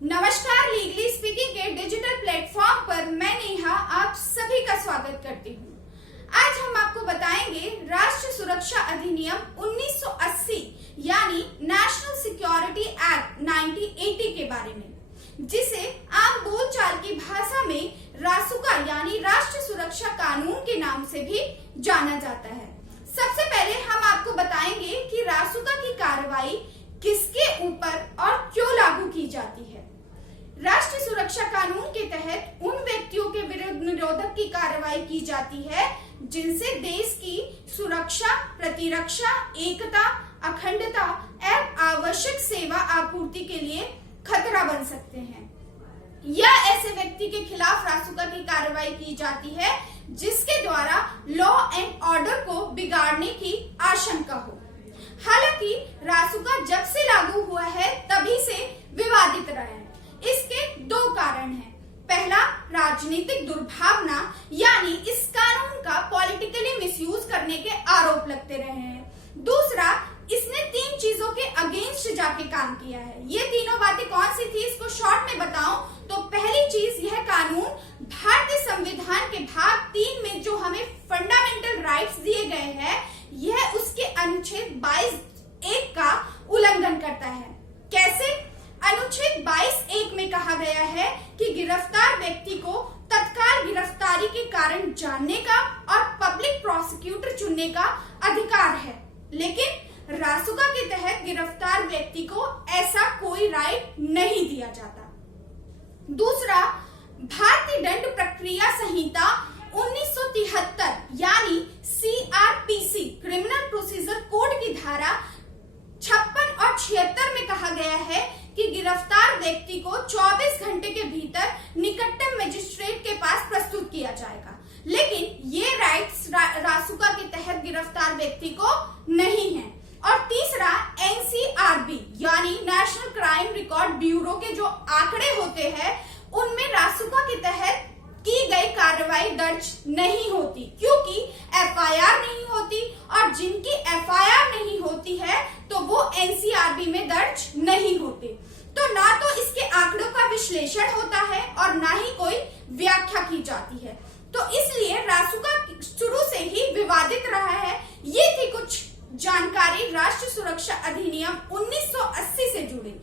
नमस्कार, legally speaking के digital platform पर मैं नेहा आप सभी का स्वागत करती हूँ। आज हम आपको बताएंगे राष्ट्रीय सुरक्षा अधिनियम 1980 यानी नेशनल सिक्योरिटी एक्ट 1980 के बारे में, जिसे आम बोलचाल की भाषा में रासुका यानी राष्ट्रीय सुरक्षा कानून के नाम से भी जाना जाता है। सबसे पहले हम आपको बताएंगे कि रासुका की कार्रवाई किसके ऊपर और क्यों लागू की जाती है। राष्ट्रीय सुरक्षा कानून के तहत उन व्यक्तियों के विरुद्ध निरोधक की कार्रवाई की जाती है जिनसे देश की सुरक्षा, प्रतिरक्षा, एकता, अखंडता एवं आवश्यक सेवा आपूर्ति के लिए खतरा बन सकते हैं, या ऐसे व्यक्ति के खिलाफ रासुका की कार्रवाई की जाती है जिसके द्वारा लॉ एंड ऑर्डर को बिगाड़ने की आशंका हो। हालांकि रासुका जब से लागू हुआ है तभी से विवादित रहा है। इसके दो कारण हैं। पहला, राजनीतिक दुर्भावना यानी इस कानून का पॉलिटिकली मिसयूज करने के आरोप लगते रहे हैं। दूसरा, इसने तीन चीजों के अगेंस्ट जाके काम किया है। ये तीनों बातें कौन सी थी, इसको शॉर्ट में बताऊं तो पहली चीज, यह कानून भारतीय संविधान के भाग 3 में जो हमें फंडामेंटल राइट्स दिए गए हैं, यह उसके अनुच्छेद 22(1) का उल्लंघन करता है। कैसे? अनुच्छेद 22(1) में कहा गया है कि गिरफ्तार व्यक्ति को तत्काल गिरफ्तारी के कारण जानने का और पब्लिक प्रोसिक्यूटर चुनने का अधिकार है, लेकिन रासुका के तहत गिरफ्तार व्यक्ति को ऐसा कोई राइट नहीं दिया जाता। दूसरा, भारतीय दंड प्रक्रिया संहिता 1973 यानी CRPC क्रिमिनल प्रोसीजर कोड की धारा 56 और 76 में कहा गया है कि गिरफ्तार व्यक्ति को 24 घंटे के भीतर निकटतम मजिस्ट्रेट के पास प्रस्तुत किया जाएगा, लेकिन ये राइट्स रासुका के तहत गिरफ्तार व्यक्ति को नहीं है। और तीसरा, NCRB यानी नेशनल क्राइम रिकॉर्ड ब्यूरो के जो आंकड़े होते हैं उनमें रासुका के तहत की गई कार्रवाई दर्ज नहीं होती, क्योंकि FIR नहीं होती, और जिनकी FIR नहीं होती है तो वो NCRB में दर्ज नहीं होते। तो ना तो इसके आंकड़ों का विश्लेषण होता है और ना ही कोई व्याख्या की जाती है। तो इसलिए रासुका शुरू से ही विवादित रहा है। ये थी कुछ जानकारी राष्ट्रीय सुरक्षा अधिनियम 1980 से जुड़ी।